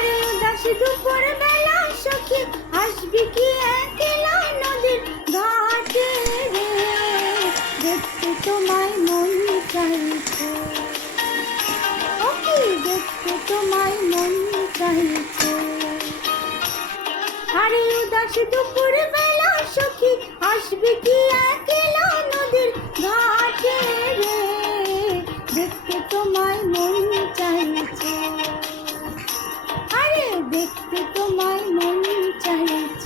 আরে উদাস দুপুর বেলা সখী আসবি কি একলা নদীর ঘাটে রে, দেখতে তোমায় মন চাইছে, ও কি দেখতে তোমায় মন চাইছে। আরে উদাস দুপুর বেলা সখী আসবি কি একলা নদীর ঘাটে রে, দেখতে তোমায় মন চাইছে, আরে দেখতে তোমায় মন চাইছে।